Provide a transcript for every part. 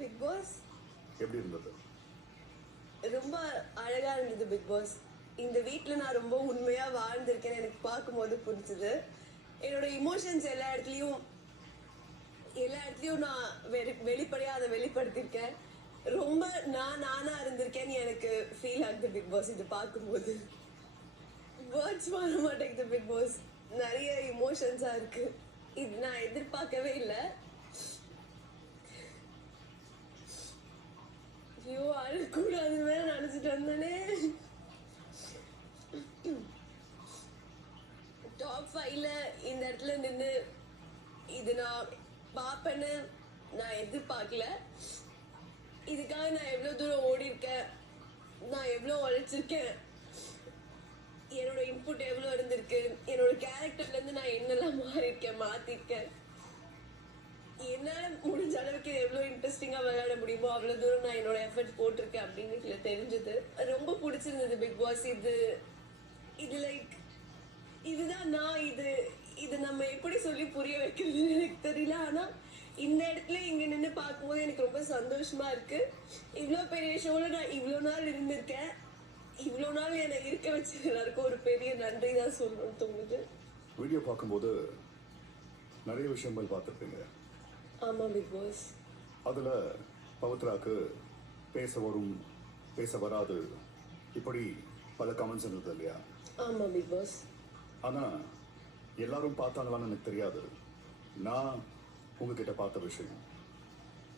Big pass எப்படி இருந்தது? ரொம்ப அழகா இருந்தது. பிக் பாஸ் இந்த வீட்டில் நான் ரொம்ப உண்மையா வாழ்ந்திருக்கேன்னு எனக்கு பார்க்கும்போது புரிஞ்சுது. என்னோட இமோஷன்ஸ் எல்லா இடத்துலையும் நான் வெளிப்படையா அதை வெளிப்படுத்திருக்கேன். ரொம்ப நானா இருந்திருக்கேன்னு எனக்கு ஃபீல் ஆகுது பிக் பாஸ் இது பார்க்கும்போது. வேர்ட்ஸ் வர மாட்டேங்குது பிக் பாஸ். நிறைய இமோஷன்ஸா இருக்கு. இது நான் எதிர்பார்க்கவே இல்லை. ஐயோ அழக்கூடாதுன்னு நினைச்சிட்டு வந்தானே. டாப் 5ல இந்த இடத்துல நின்று இது நான் பார்ப்பேன்னு நான் எதிர்பார்க்கல. இதுக்காக நான் எவ்வளவு தூரம் ஓடி இருக்கேன், நான் எவ்வளவு உழைச்சிருக்கேன், என்னோட இன்புட் எவ்வளவு இருந்திருக்கு, என்னோட கேரக்டர்ல இருந்து நான் என்னெல்லாம் மாத்திருக்கேன், என்னால முடிஞ்ச அளவுக்கு எவ்வளவு இன்ட்ரெஸ்டிங்கா விளையாட முடியுமோ அவ்வளவு தூரம் நான் என்னோட எஃபர்ட் போட்டிருக்கேன் அப்படின்னு இதுல தெரிஞ்சது. ரொம்ப பிடிச்சிருந்தது பிக் பாஸ். இது லைக் இதுதான் நான் இது நம்ம எப்படி சொல்லி புரிய வைக்கிறதுன்னு எனக்கு தெரியல. ஆனா இந்த இடத்துல இங்க நின்று பார்க்கும்போது எனக்கு ரொம்ப சந்தோஷமா இருக்கு. இவ்வளவு பெரிய ஷோல நான் இவ்வளவு நாள் இருந்திருக்கேன். இவ்வளவு நாள் என்னை இருக்க வச்ச எல்லாருக்கும் ஒரு பெரிய நன்றி தான் சொல்லணும்னு தோணுது. வீடியோ பார்க்கும்போது நிறைய விஷயங்கள் பார்த்துருப்பீங்க. ஆமா பிக் பாஸ். அதுல பவித்ராக்கு பேச வரும், பேச வராது, இப்படி பல கமெண்ட்ஸ் இருந்தது இல்லையா? ஆமா பிக் பாஸ். ஆனா எல்லாரும் பார்த்தாங்களான்னு எனக்கு தெரியாது. நான் உங்ககிட்ட பார்த்த விஷயம்,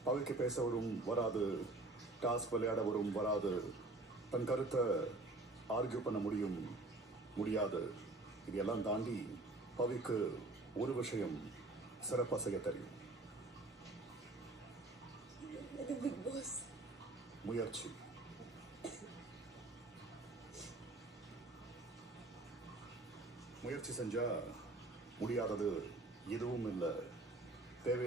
பவிக்கு பேச வரும் வராது, டாஸ்க் விளையாட வரும் வராது, தன் கருத்தை ஆர்கியூ பண்ண முடியாது, இதெல்லாம் தாண்டி பவிக்கு ஒரு விஷயம் சிறப்பாக செய்ய தெரியும். பிக் பாஸ் முயற்சி. முயற்சி செஞ்சா முடியாதது எதுவும் இல்லை. தேவை